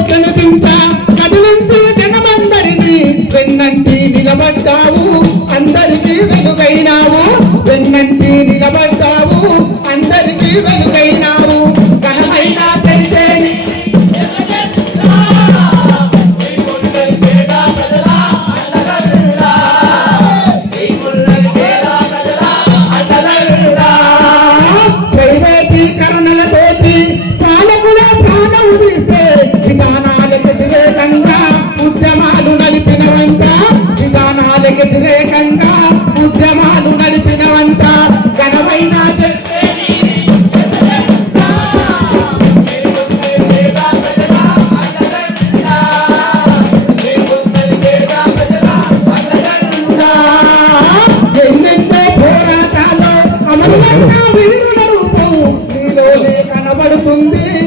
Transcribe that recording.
I cannot వ్యతిరేకంగా ఉద్యమాలు నడిపినవంట ఘనమైన రూపం నీలోనే కనబడుతుంది.